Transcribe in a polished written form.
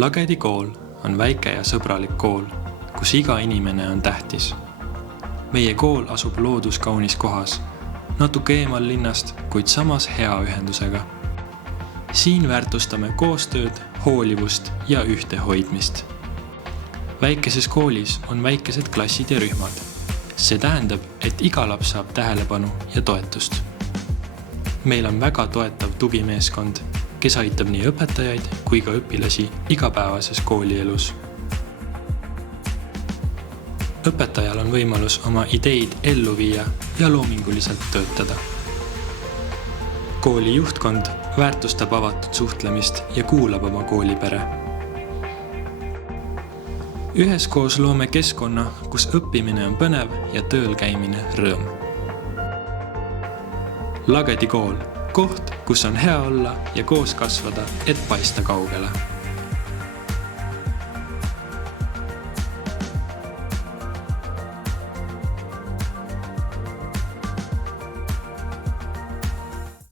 Lagedi kool on väike ja sõbralik kool, kus iga inimene on tähtis. Meie kool asub looduskaunis kohas, natuke eemal linnast, kuid samas hea ühendusega. Siin väärtustame koostööd, hoolivust ja ühtehoidmist. Väikeses koolis on väikesed klassid ja rühmad. See tähendab, et iga laps saab tähelepanu ja toetust. Meil on väga toetav tugimeeskond, kes aitab nii õpetajaid kui ka õpilasi igapäevases koolielus. Õpetajal on võimalus oma ideid ellu viia ja loominguliselt töötada. Kooli juhtkond väärtustab avatud suhtlemist ja kuulab oma koolipere. Üheskoos loome keskkonna, kus õppimine on põnev ja tööl käimine rõõm. Lagedi kool, koht, kus on hea olla ja koos kasvada, et paista kaugele.